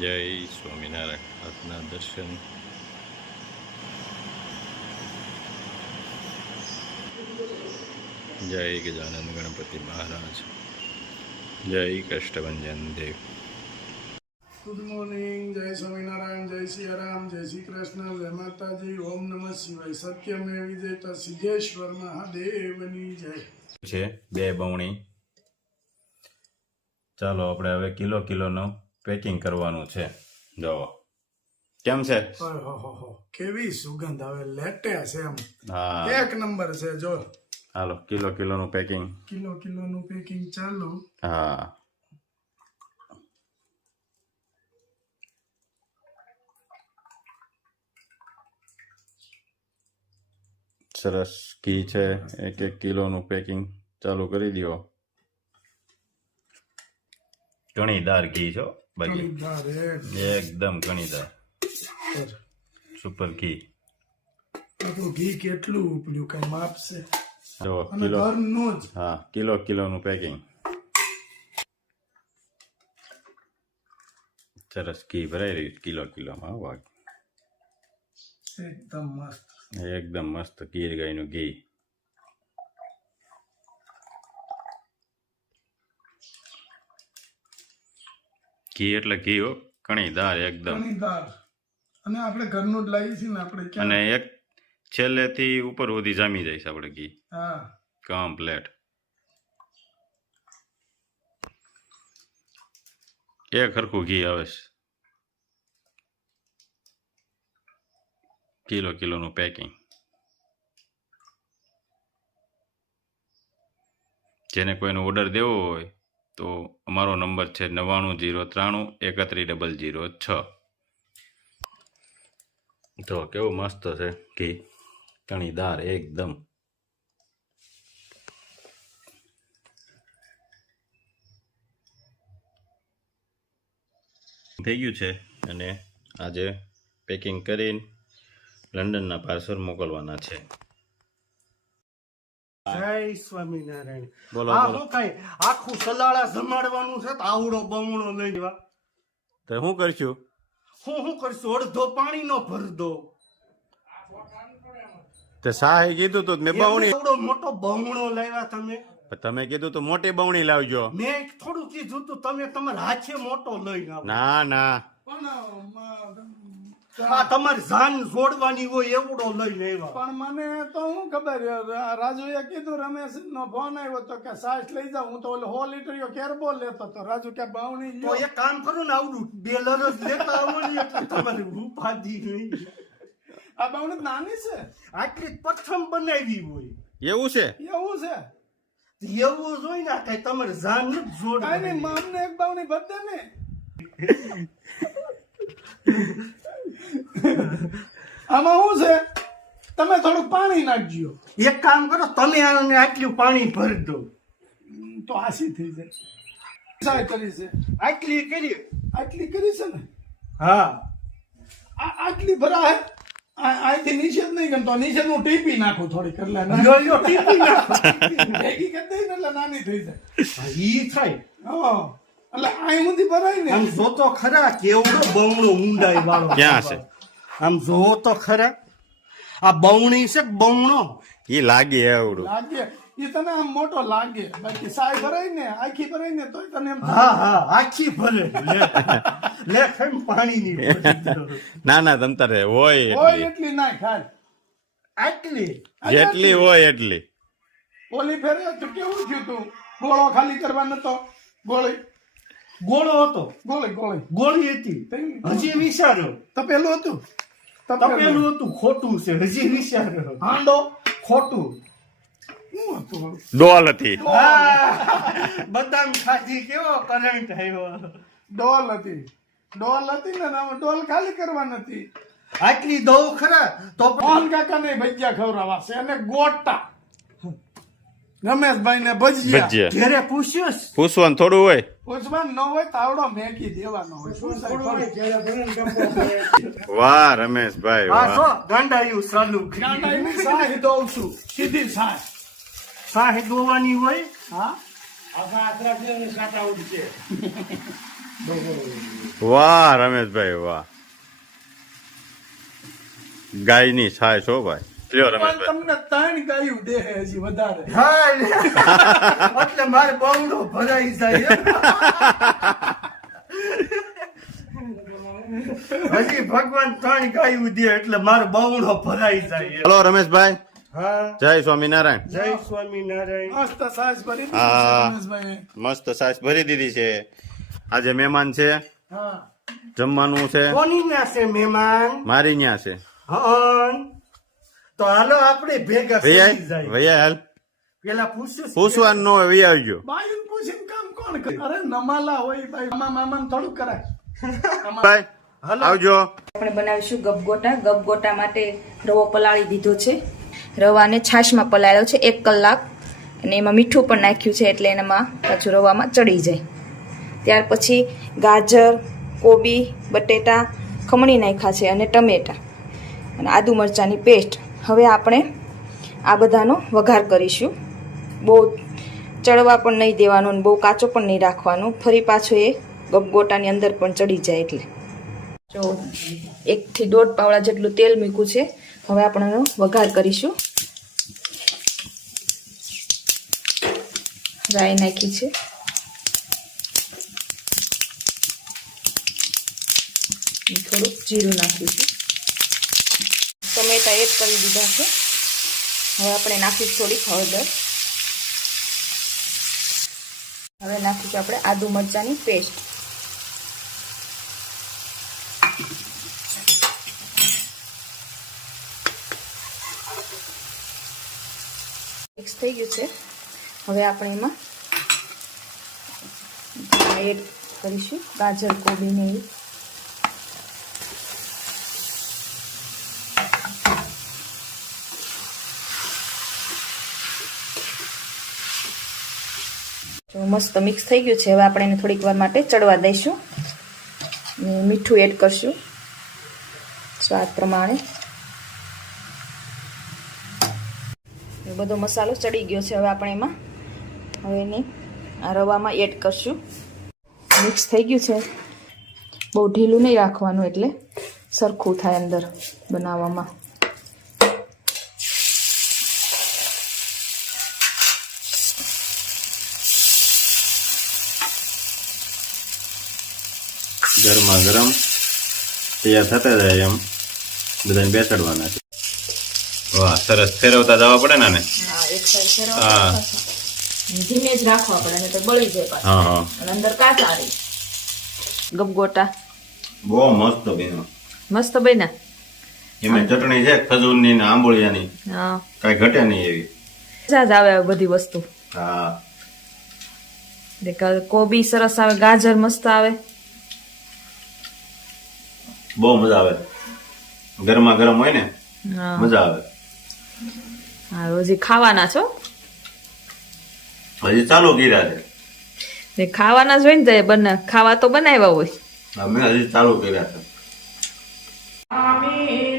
જય સ્વામિનારાયણ. આજના દર્શન જય ગજાનંદ ગણપતિ મહારાજ. જય કષ્ટભંજન દેવ. Good morning. જય સ્વામિનારાયણ, જય સિયારામ, જય શ્રી કૃષ્ણ, જય માતાજી, ઓમ નમઃ શિવાય. સત્યમેવ જયતા સિદ્ધેશ્વર મહાદેવની જય. છે બે બમણી. ચાલો આપણે હવે કિલોનું પેકિંગ કરવાનું છે. જો કેમ છે? ઓહો, કેવી સુગંધ આવે, લેટેસ્ટ એમ. હા, એક નંબર છે. જો હાલો કિલોનું પેકિંગ. કિલોનું પેકિંગ ચાલુ. હા, સરસ ઘી છે. 1 કિલોનું પેકિંગ ચાલુ કરી દો. કણીદાર ઘી છો ભાઈ, કણીદાર એકદમ કણીદાર સુપર ઘી. તો ઘી કેટલું ઉપડ્યું, કઈ માપ છે? જો અને કિલો. ઘરનું જ. હા, કિલોનું પેકિંગ. સરસ ઘી ભરાઈ રહ્યું કિલોમાં. વાહ, એકદમ મસ્ત. એકદમ મસ્ત ગીર ગાયનું ઘી. ઘી એટલે ઘી હો, કણીદાર એકદમ. કણીદાર. અને આપણે ઘરનું જ લાવીએ છીએ ને આપણે. અને ક્યાં? એક છેલ્લેથી ઉપર સુધી જામી જાય છે આપણે ઘી હા, કમ્પ્લેટ. એક હરખું ઘી આવે છે. કિલોનું પેકિંગ. જેને કોઈનો ઓર્ડર દેવો હોય તો અમારો નંબર છે 9903313006. તો કેવું મસ્ત છે ઘી, કણીદાર એકદમ. થઈ ગયું છે અને આજે પેકિંગ કરીને લંડનના પાર્સલ મોકલવાના છે. જય સ્વામિનારાયણ. બોલો આ બોલો. શું કઈ આખું સલાળા જમાડવાનું છે? તો આવડો બમણો લઈ જવા. તો શું કરશું? હું કરશું? અડધો પાણીનો ભર દો. તે સાહે કીધું તું મેં બવણી. એવડો મોટો બમણો લાવ્યા તમે. તમે કીધું તો મોટી બવણી લાવજો. મેં થોડું કીધું તું, તમે તમારા હાથે મોટો લઈ આવો. ના આ તમારી જાન જોડવાની હોય એવડો લઈ લેવા. પણ મને તો શું ખબર, રાજુએ કીધું રમેશ નો ફોન આવ્યો તો કે સાસ લઈ જાવ. હું તો ઓલો 100 લીટર કેરબો લેતો તો રાજુ કે બાવણી તો લ્યો. એક કામ કરો ને, આવડું બેલર જ લેતા આવો ને, એટલે તમારે ઉપાધિ નહીં. આ બાવણી નાની છે, આટલી જ પ્રથમ બનાવી હોય એવું છે. એવું છે. એવું જોઈ ને કઈ તમારે જાન જ કઈ જોડવાની. નહીં, મામને એક બાવણી ભર દે ને. આમાં શું છે, તમે થોડુંક પાણી નાખજો. એક કામ કરો, તમે આને આટલું પાણી ભરી દો. તો આસી થઈ જાય. સાય કરી છે, આટલી કરી. આટલી કરી છે ને. હા, આટલી ભરા હે. અહીંથી નીચે જ નહીં ગમતો, નીચે હું ટીપી નાખું થોડીક, એટલે યો યો ટીપી નાખો. ભેગી કરી દઈ ને એટલે નાની થઈ જાય. ઈ થાય. હા, એટલે અહીં સુધી ભરાય ને. આમ જો તો ખરા કેવડો બમણો ઊંડાઈ વાળો ક્યાં છે? આમ જો તો ખરા. આ બમણી છે, બમણો. એ લાગે એવડું. લાગે એ તને આમ મોટો લાગે, બાકી સાય ભરાય ને, આખી ભરાય ને તોય તને એમ હા હા, આખી ભરે. લે ખાઈ પાણી ની. ના તમ તારે હોય હોય એટલી. એટલી ના ખાય. આટલી જેટલી હોય એટલી. ઓલી ફેરે તો કેવું થયું તું, ગોળો ખાલી કરવા નતો. ગોળી ગોળો હતો, ગોળી હતી. હજી વિચારો. તપેલું હતું, તપેલું હતું, ખોટું છે. હજી વિચારો. હાંડો ખોટું. શું હતું? ડોલ હતી. બદામ ખાધી, કેવો કરંટ આવ્યો. ડોલ હતી ને, આમાં ડોલ ખાલી કરવા નથી. આટલી દઉં ખરા તો મોહન કાકા ને ભજીયા ખવડાવવા છે, અને ગોટા રમેશભાઈ ને ભજીયા. ભજીયા ઘેરે પૂછ્યું પૂછવાનું થોડું હોય. ઉસ્માન ન હોય તાવડો મેકી દેવાનો હોય. શું સાહેબ? વાહ રમેશભાઈ આ વાહ. જો ગાંડાયું ચાલુ ગાંડાની સાહી દઉં છું, સીધી સાહ. સાહે દોવાની હોય. હા, વાહ રમેશભાઈ વાહ, ગાયની છાશ હો ભાઈ. લ્યો પણ રમેશભાઈ. તમને 3 ગાયું દે હજી વધારે. હા એટલે મારે બહુ ભરાઈ જાય હજી ભગવાન 3 ગાયું દે એટલે મારો બહુડો ભરાઈ જાય. હલો રમેશભાઈ, હા જય સ્વામિનારાયણ. જય સ્વામિનારાયણ. મસ્ત સાસ ભરી દીધી હા. છે રમેશભાઈએ. મસ્ત છાશ ભરી દીધી છે. આજે મહેમાન છે, હા જમવાનું છે, કોની ના છે મહેમાન? મારી ન્યા છે. હન તો હાલો આપણે ભેગા થઈ વૈયા જાય. વૈયા હાલ, પેલા પૂછું પૂછવાનું ન હોય વૈયા આવજો. બાયુને પૂછીને કામ કોણ કરે? અરે નમાલા હોય ભાઈ, મામાને થોડું કરાય. ભાઈ આવજો. આપણે બનાવીશું ગબગોટા. ગબગોટા માટે રવો પલાળી દીધો છે. રવાને છાશમાં પલાળ્યો છે 1 કલાક, અને એમાં મીઠું પણ નાખ્યું છે એટલે એનામાં પાછું રવામાં ચડી જાય. ત્યાર પછી ગાજર, કોબી, બટેટા ખમણી નાખ્યા છે અને ટમેટા અને આદુ મરચાંની પેસ્ટ. હવે આપણે આ બધાનો વઘાર કરીશું. બહુ ચડવા પણ નહીં દેવાનો અને બહુ કાચો પણ નહીં રાખવાનો, ફરી પાછો એ ગબગોટાની અંદર પણ ચડી જાય એટલે. જો 1 થી 1.5 પાવડા જેટલું તેલ મૂક્યું છે. હવે આપણે એનો વઘાર કરીશું. રાઈ નાખી છે, થોડુંક જીરું નાખ્યું છે, ટમેટા એડ કરી દીધા છે. હવે આપણે નાખીશું થોડીક હળદર. હવે નાખીશું આપણે આદુ મરચાંની પેસ્ટ. મિક્સ થઈ ગયું છે. હવે આપણે એમાં એડ કરીશું ગાજર, કોબીને એ. જો મસ્ત મિક્સ થઈ ગયું છે. હવે આપણે એને થોડીક વાર માટે ચડવા દઈશું. મીઠું એડ કરશું સ્વાદ પ્રમાણે. બધો મસાલો ચડી ગયો છે. હવે આપણે એમાં એને આ રવામાં એડ કરશું. મિક્સ થઈ ગયું છે. બહુ ઢીલું નહીં રાખવાનું એટલે સરખું થાય અંદર બનાવવામાં. ગરમા ગરમ તૈયાર થતા જાય એમ બધાને બેસાડવાના છે. વાહ સરસ, ફેરવતા જવા પડે ને આને. હા, એક સાઈડ હા. ધીમે જ રાખવા પડે નહીં તો બળી જાય પાછું. હા હા, અને અંદર કાચા રહે. ગબગોટા બહુ મસ્ત બન્યો. મસ્ત બન્યા. એમાં ચટણી છે ખજૂરની ને આંબોળિયાની, હા, કાંઈ ઘટે નહીં એવી. મજા જ આવે આ બધી વસ્તુ. હા કોબી સરસ આવે, ગાજર મસ્ત આવે. બહુ મજા આવે. ગરમા ગરમ હોય ને હા, મજા આવે. હા, હજી ખાવાના છો? હજી ચાલુ કર્યા છે. ને ખાવાના જ હોય ને, બને ખાવા તો બનાવ્યા હોય. અમે હજી ચાલુ કર્યા છે. આમી